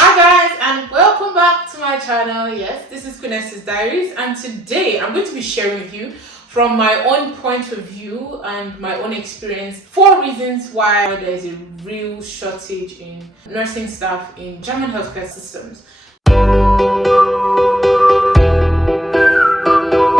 Hi guys, and welcome back to my channel. Yes, this is Esther's Diaries, and today I'm going to be sharing with you from my own point of view and my own experience 4 reasons why there is a real shortage in nursing staff in German healthcare systems.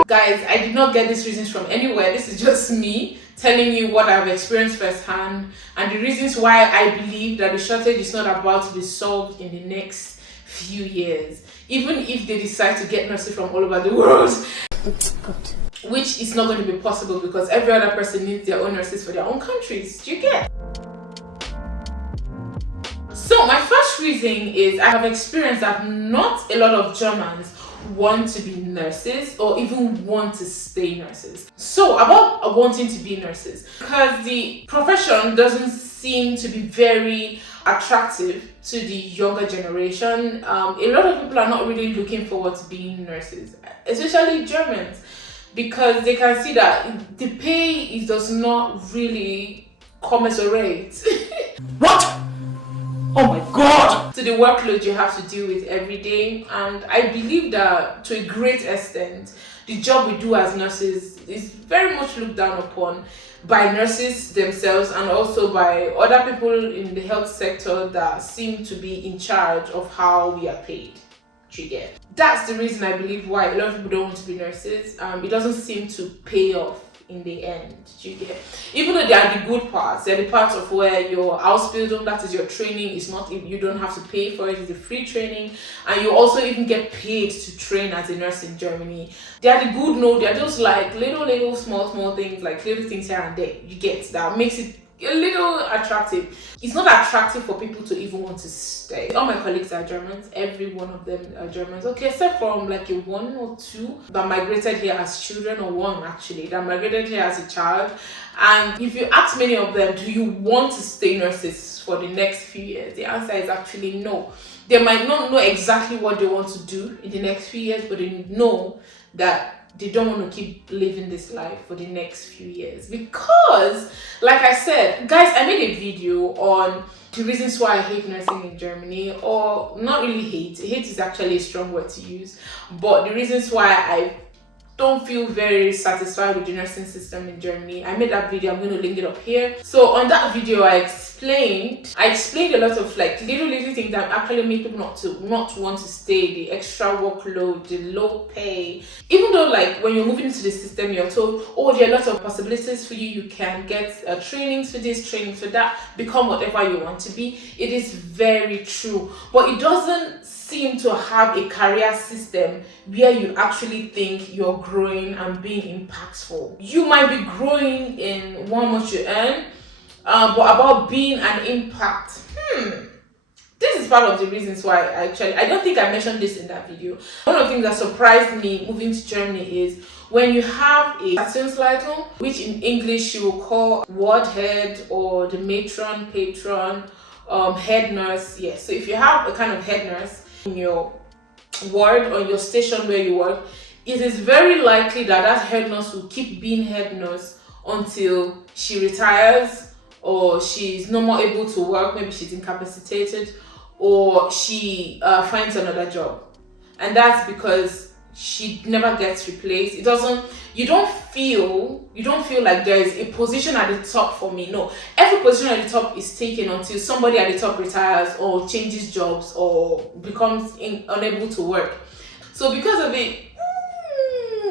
Guys, I did not get these reasons from anywhere. This is just me telling you what I've experienced firsthand and the reasons why I believe that the shortage is not about to be solved in the next few years, even if they decide to get nurses from all over the world. Which is not going to be possible because every other person needs their own nurses for their own countries. Do you get? So my first reason is I have experienced that not a lot of Germans want to be nurses or even want to stay nurses. So about wanting to be nurses, because the profession doesn't seem to be very attractive to the younger generation. A lot of people are not really looking forward to being nurses, especially Germans, because they can see that the pay does not really commensurate. What? Oh my god! To the workload you have to deal with every day. And I believe that to a great extent, the job we do as nurses is very much looked down upon by nurses themselves and also by other people in the health sector that seem to be in charge of how we are paid. You get? That's the reason I believe why a lot of people don't want to be nurses. It doesn't seem to pay off in the end. You get? Even though they are the good parts, they're the parts of where your Ausbildung, that is your training, is not, you don't have to pay for it, it's a free training, and you also even get paid to train as a nurse in Germany. They are the good note, they're just like little small things, like little things here and there, you get, that makes it a little attractive. It's not attractive for people to even want to stay. All my colleagues are Germans, every one of them are Germans, okay, except from like a 1 or 2 that migrated here as children, or 1 actually that migrated here as a child. And if you ask many of them, do you want to stay nurses for the next few years, the answer is actually no. They might not know exactly what they want to do in the next few years, but they know that they don't want to keep living this life for the next few years. Because, like I said, guys, I made a video on the reasons why I hate nursing in Germany, or not really hate. Hate is actually a strong word to use, but the reasons why I don't feel very satisfied with the nursing system in Germany. I made that video, I'm going to link it up here. So on that video, I explained a lot of like little things that actually make people not want to stay. The extra workload, the low pay. Even though like when you're moving into the system, you're told, oh, there are lots of possibilities for you. You can get trainings for this, trainings for that, become whatever you want to be. It is very true, but it doesn't seem to have a career system where you actually think you're growing and being impactful. You might be growing in how much you earn, but about being an impact, this is part of the reasons why I don't think I mentioned this in that video. One of the things that surprised me moving to Germany is when you have a Stationsleitung, which in English you will call ward head or the matron, patron, head nurse. Yes, so if you have a kind of head nurse in your ward or your station where you work, it is very likely that that head nurse will keep being head nurse until she retires, or she's no more able to work, maybe she's incapacitated, or she finds another job. And that's because she never gets replaced. You don't feel like there is a position at the top for me. No, every position at the top is taken until somebody at the top retires or changes jobs or becomes unable to work. So because of it,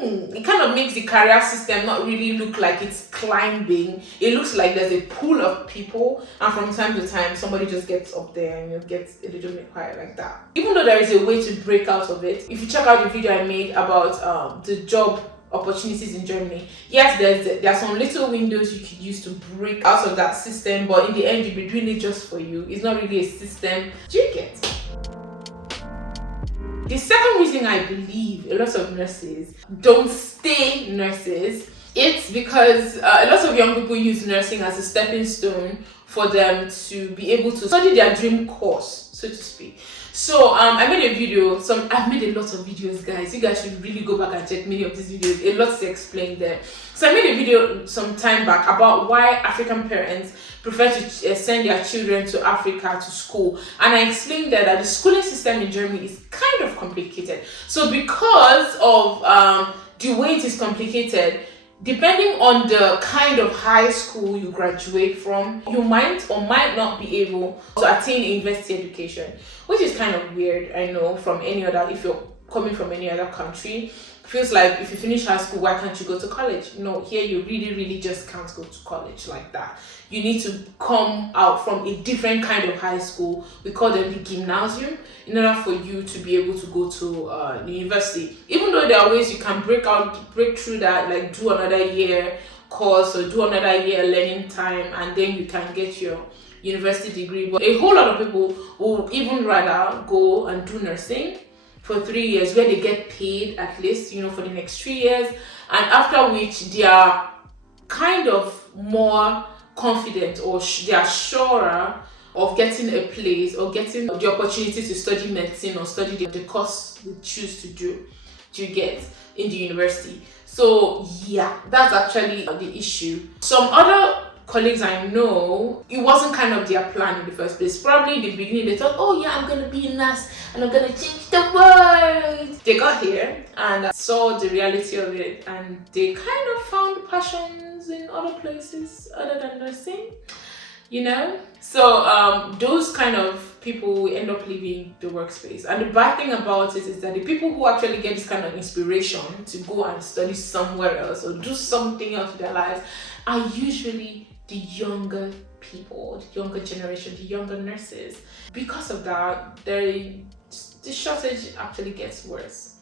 it kind of makes the career system not really look like it's climbing. It looks like there's a pool of people, and from time to time somebody just gets up there and it gets a little bit quiet like that. Even though there is a way to break out of it, if you check out the video I made about the job opportunities in Germany, yes, there are some little windows you could use to break out of that system, but in the end you'll be doing it just for you. It's not really a system. Do you get? The second reason I believe a lot of nurses don't stay nurses, it's because a lot of young people use nursing as a stepping stone for them to be able to study their dream course, so to speak. So I made a video, I've made a lot of videos, guys. You guys should really go back and check many of these videos. A lot to explain there. So I made a video some time back about why African parents prefer to send their children to Africa to school. And I explained that the schooling system in Germany is kind of complicated. So because of the way it is complicated, depending on the kind of high school you graduate from, you might or might not be able to attain a university education, which is kind of weird, I know, from any other, if you're coming from any other country. Feels like if you finish high school, why can't you go to college? No, here you really just can't go to college like that. You need to come out from a different kind of high school. We call them the gymnasium, in order for you to be able to go to the university. Even though there are ways you can break through that, like do another year course or do another year learning time, and then you can get your university degree. But a whole lot of people will even rather go and do nursing for 3 years, where they get paid at least, for the next 3 years, and after which they are kind of more confident, or they are surer of getting a place or getting the opportunity to study medicine or study the course they choose to do to get in the university. So yeah, that's actually the issue. Some other colleagues I know, it wasn't kind of their plan in the first place. Probably in the beginning they thought, oh yeah, I'm gonna be a nurse and I'm gonna change the world. They got here and saw the reality of it, and they kind of found passions in other places other than nursing, So those kind of people will end up leaving the workspace. And the bad thing about it is that the people who actually get this kind of inspiration to go and study somewhere else or do something else with their lives are usually the younger people, the younger generation, the younger nurses. Because of that, the shortage actually gets worse.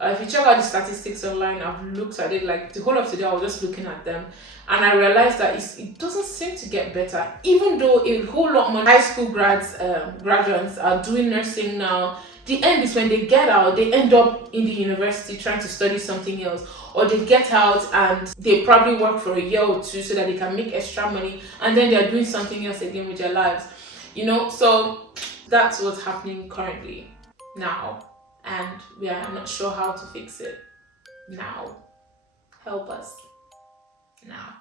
If you check out the statistics online, I've looked at it, like the whole of today I was just looking at them, and I realized that it doesn't seem to get better, even though a whole lot more high school graduates are doing nursing now. The end is when they get out, they end up in the university trying to study something else, or they get out and they probably work for a year or two so that they can make extra money, and then they're doing something else again with their lives, So that's what's happening currently now, and we are not sure how to fix it now. Help us now.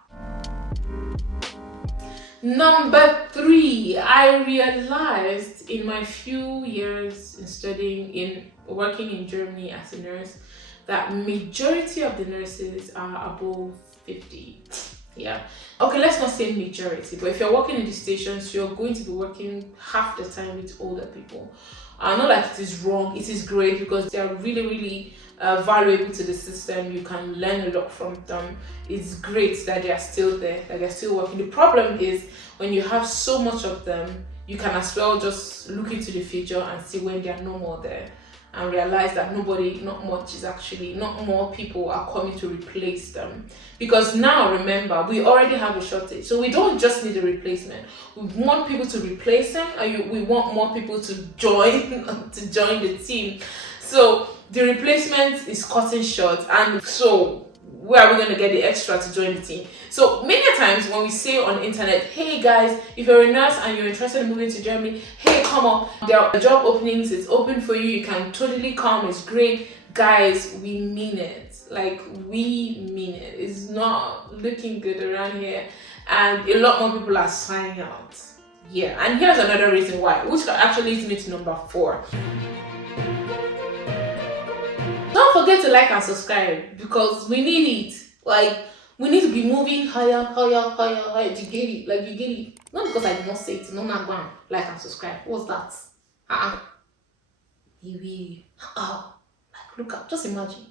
Number 3, I realized in my few years in working in Germany as a nurse that majority of the nurses are above 50. Yeah. Okay, let's not say majority, but if you're working in the stations, you're going to be working half the time with older people. Not like it is wrong, it is great because they are really valuable to the system. You can learn a lot from them. It's great that they are still there, that they're still working. The problem is when you have so much of them, you can as well just look into the future and see when they are no more there, and realize that not more people are coming to replace them. Because now, remember, we already have a shortage, so we don't just need a replacement. We want people to replace them, and we want more people to join the team. So the replacement is cutting short, and so where are we going to get the extra to join the team? So many times when we say on the internet, hey guys, if you're a nurse and you're interested in moving to Germany, hey, come up, there are job openings, it's open for you, you can totally come, it's great. Guys, we mean it. Like, we mean it. It's not looking good around here, and a lot more people are signing out. Yeah, and here's another reason why, which actually leads me to number 4. Don't forget to like and subscribe, because we need it. Like, we need to be moving higher. Do you get it? Like, you get it? Not because I did not say it. No, not go and like and subscribe. What's that? Like, look up. Just imagine.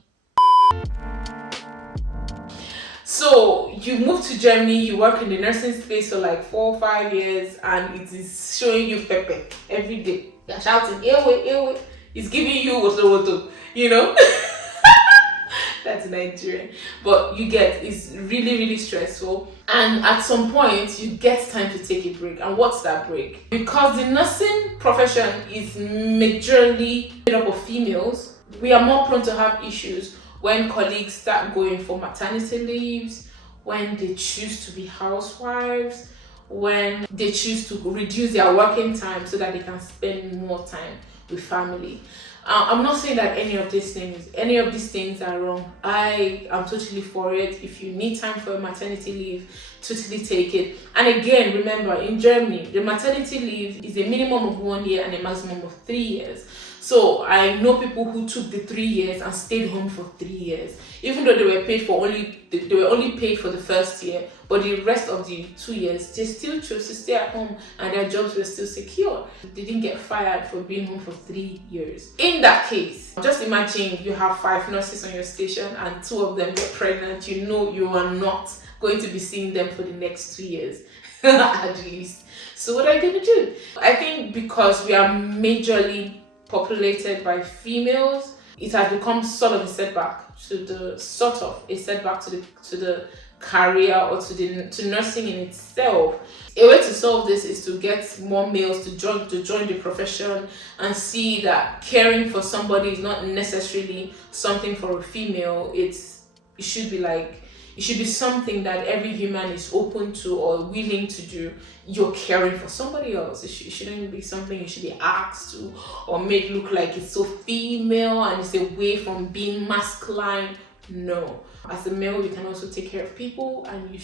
So you move to Germany, you work in the nursing space for like 4 or 5 years, and it is showing you pepe every day. You're shouting, ewe. It's giving you woto, That's Nigerian. But you get, it's really stressful. And at some point, you get time to take a break. And what's that break? Because the nursing profession is majorly made up of females, we are more prone to have issues when colleagues start going for maternity leaves, when they choose to be housewives, when they choose to reduce their working time so that they can spend more time with family. I'm not saying that any of these things are wrong. I am totally for it. If you need time for a maternity leave, totally take it. And again, remember, in Germany, the maternity leave is a minimum of 1 year and a maximum of 3 years. So I know people who took the 3 years and stayed home for 3 years, even though they were only paid for the first year, but the rest of the 2 years they still chose to stay at home and their jobs were still secure. They didn't get fired for being home for 3 years. In that case, just imagine you have 5 nurses on your station and 2 of them get pregnant. You know you are not going to be seeing them for the next 2 years at least. So what are you going to do? I think because we are majorly populated by females, it has become sort of a setback to the career or to nursing in itself. A way to solve this is to get more males to join the profession and see that caring for somebody is not necessarily something for a female. It should be something that every human is open to or willing to do. You're caring for somebody else. It shouldn't be something you should be asked to or made look like it's so female and it's away from being masculine. No. As a male, you can also take care of people, and you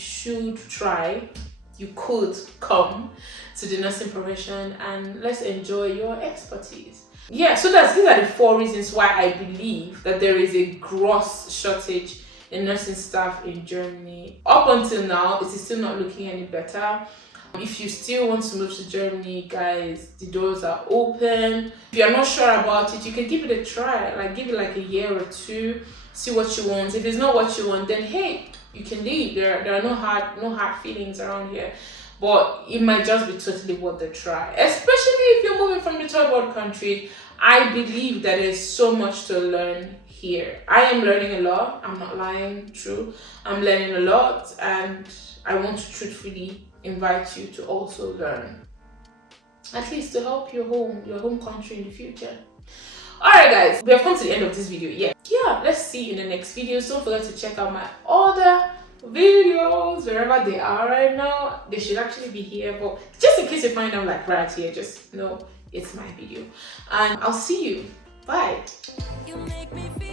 could come to the nursing profession and let's enjoy your expertise. Yeah, so these are the 4 reasons why I believe that there is a gross shortage in nursing staff in Germany. Up until now, it is still not looking any better. If you still want to move to Germany, guys, the doors are open. If you're not sure about it, you can give it a try. Give it a year or 2, see what you want. If it's not what you want, then hey, you can leave. There are no hard feelings around here. But it might just be totally worth the try. Especially if you're moving from the third world country. I believe that there's so much to learn here. I am learning a lot. I'm not lying, true. I'm learning a lot, and I want to truthfully invite you to also learn, at least to help your home country in the future. Alright guys, we have come to the end of this video. Yeah, let's see you in the next video. Don't forget to check out my other videos wherever they are right now. They should actually be here, but just in case you find them right here, just know it's my video. And I'll see you. Bye. You make me feel